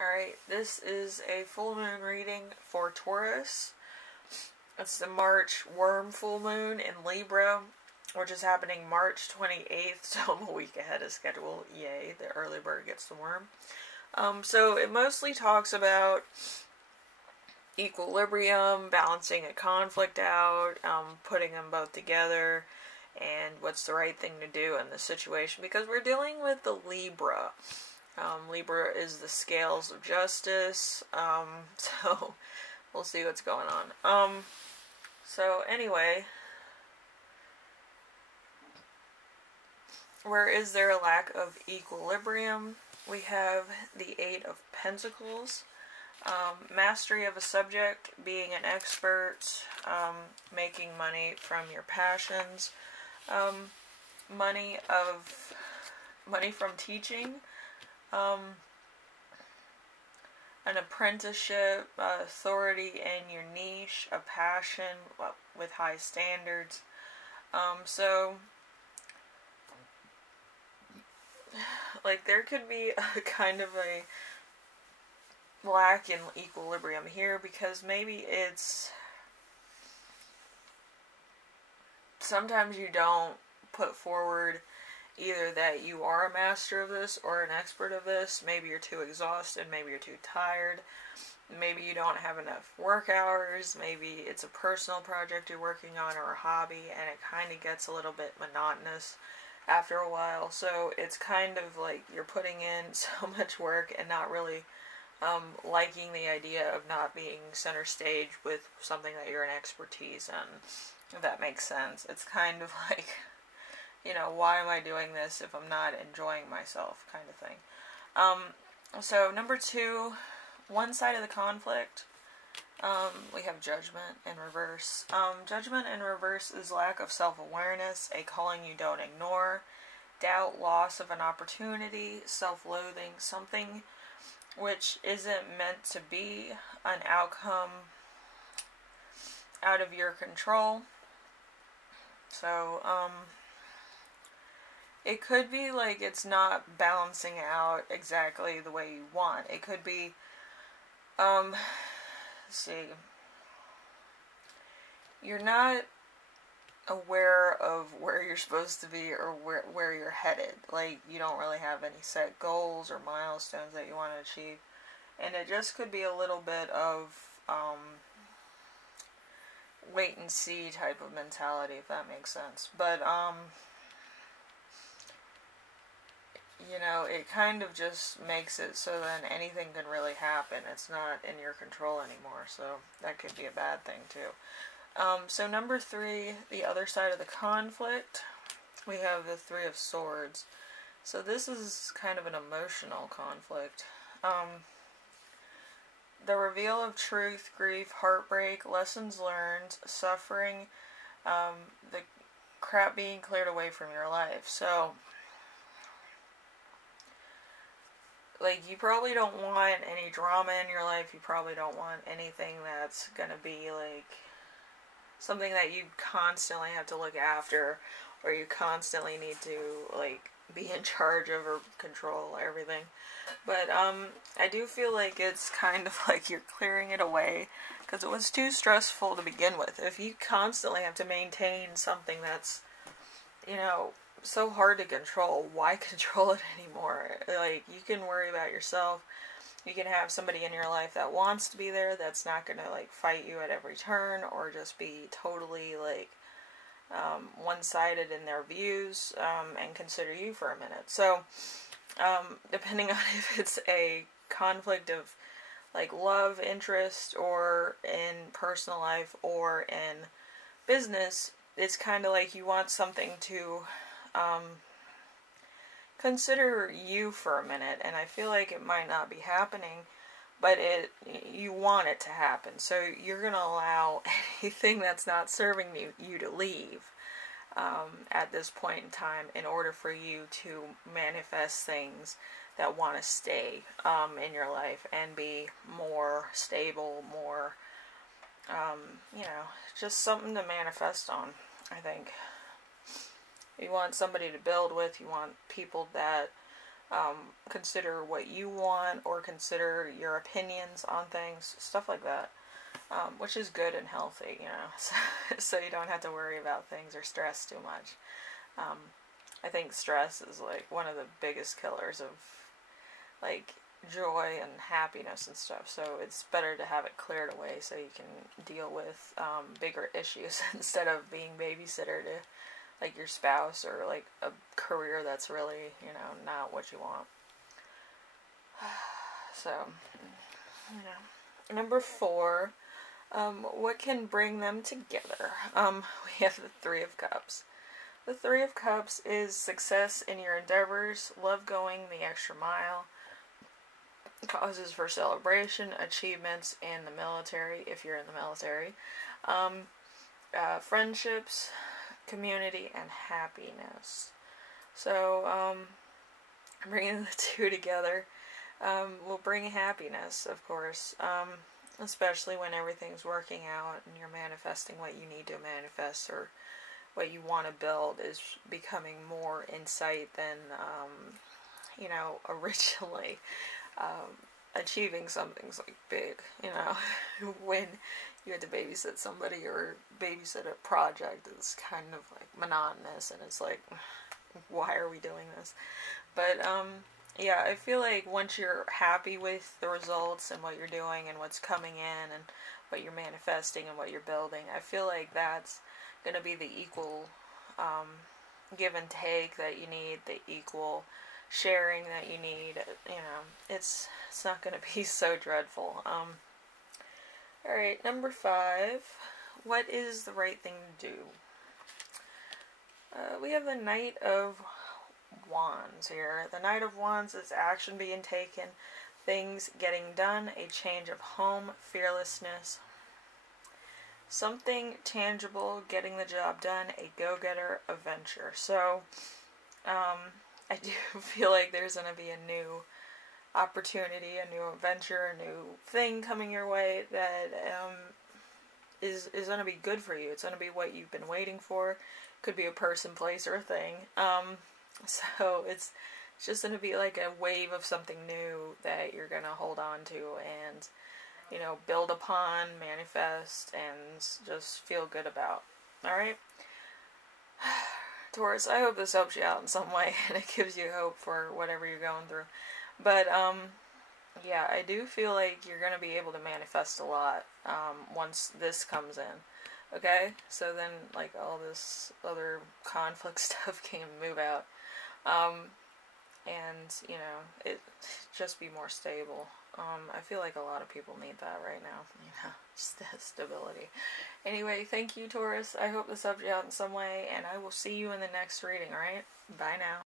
Alright, this is a full moon reading for Taurus. It's the March Worm full moon in Libra, which is happening March 28th, so I'm a week ahead of schedule. Yay, the early bird gets the worm. So it mostly talks about equilibrium, balancing a conflict out, putting them both together, and what's the right thing to do in this situation, because we're dealing with the Libra. Libra is the scales of justice, so we'll see what's going on. So anyway, where is there a lack of equilibrium? We have the Eight of Pentacles, mastery of a subject, being an expert, making money from your passions, money from teaching, an apprenticeship, authority in your niche, a passion with high standards. So like there could be a kind of a lack in equilibrium here, because maybe it's sometimes you don't put forward either that you are a master of this or an expert of this. Maybe you're too exhausted, maybe you're too tired, maybe you don't have enough work hours, maybe it's a personal project you're working on or a hobby, and it kind of gets a little bit monotonous after a while. So it's kind of like you're putting in so much work and not really liking the idea of not being center stage with something that you're an expertise in, if that makes sense. It's kind of like, you know, why am I doing this if I'm not enjoying myself, kind of thing. So number 2, one side of the conflict, we have judgment in reverse. Judgment in reverse is lack of self-awareness, a calling you don't ignore, doubt, loss of an opportunity, self-loathing, something which isn't meant to be, an outcome out of your control. So, it could be like it's not balancing out exactly the way you want. It could be, let's see, you're not aware of where you're supposed to be or where you're headed. Like, you don't really have any set goals or milestones that you want to achieve. And it just could be a little bit of wait and see type of mentality, if that makes sense. But, you know, it kind of just makes it so then anything can really happen. It's not in your control anymore, so that could be a bad thing too. So number 3, the other side of the conflict, we have the 3 of Swords. So this is kind of an emotional conflict. The reveal of truth, grief, heartbreak, lessons learned, suffering, the crap being cleared away from your life. So, like, you probably don't want any drama in your life. You probably don't want anything that's going to be, like, something that you constantly have to look after, or you constantly need to, like, be in charge of or control everything. But, I do feel like it's kind of like you're clearing it away, because it was too stressful to begin with. If you constantly have to maintain something that's, you know, so hard to control, why control it anymore? Like, you can worry about yourself. You can have somebody in your life that wants to be there, that's not going to, like, fight you at every turn, or just be totally, like, one-sided in their views, and consider you for a minute. So, depending on if it's a conflict of, like, love, interest, or in personal life, or in business, it's kind of like you want something to consider you for a minute, and I feel like it might not be happening, but you want it to happen, so you're going to allow anything that's not serving you to leave at this point in time, in order for you to manifest things that want to stay in your life and be more stable, more, you know, just something to manifest on, I think. You want somebody to build with, you want people that consider what you want, or consider your opinions on things, stuff like that, which is good and healthy, you know, so you don't have to worry about things or stress too much. I think stress is like one of the biggest killers of like joy and happiness and stuff, so it's better to have it cleared away so you can deal with bigger issues instead of being babysitter to like your spouse, or like a career that's really, you know, not what you want. So, you know. Number 4, what can bring them together? We have the 3 of Cups. The 3 of Cups is success in your endeavors, love going the extra mile, causes for celebration, achievements in the military, if you're in the military, friendships, community, and happiness. So, bringing the 2 together will bring happiness, of course, especially when everything's working out and you're manifesting what you need to manifest, or what you want to build is becoming more in sight than, you know, originally. Achieving something's like big, you know. When you had to babysit somebody or babysit a project, it's kind of like monotonous, and it's like, why are we doing this? But yeah, I feel like once you're happy with the results and what you're doing and what's coming in and what you're manifesting and what you're building, I feel like that's going to be the equal give and take that you need, the equal sharing that you need. You know, it's not going to be so dreadful. Alright, number 5. What is the right thing to do? We have the Knight of Wands here. The Knight of Wands is action being taken, things getting done, a change of home, fearlessness, something tangible, getting the job done, a go-getter, a venture. So, I do feel like there's going to be a new opportunity, a new adventure, a new thing coming your way that is going to be good for you. It's going to be what you've been waiting for. Could be a person, place, or a thing. So it's just going to be like a wave of something new that you're going to hold on to and, you know, build upon, manifest, and just feel good about. Alright? Taurus, I hope this helps you out in some way and it gives you hope for whatever you're going through. But, yeah, I do feel like you're going to be able to manifest a lot once this comes in. Okay? So then, like, all this other conflict stuff can move out. And, you know, it just be more stable. I feel like a lot of people need that right now, you know, just stability. Anyway, thank you, Taurus. I hope this helped you out in some way, and I will see you in the next reading, alright? Bye now.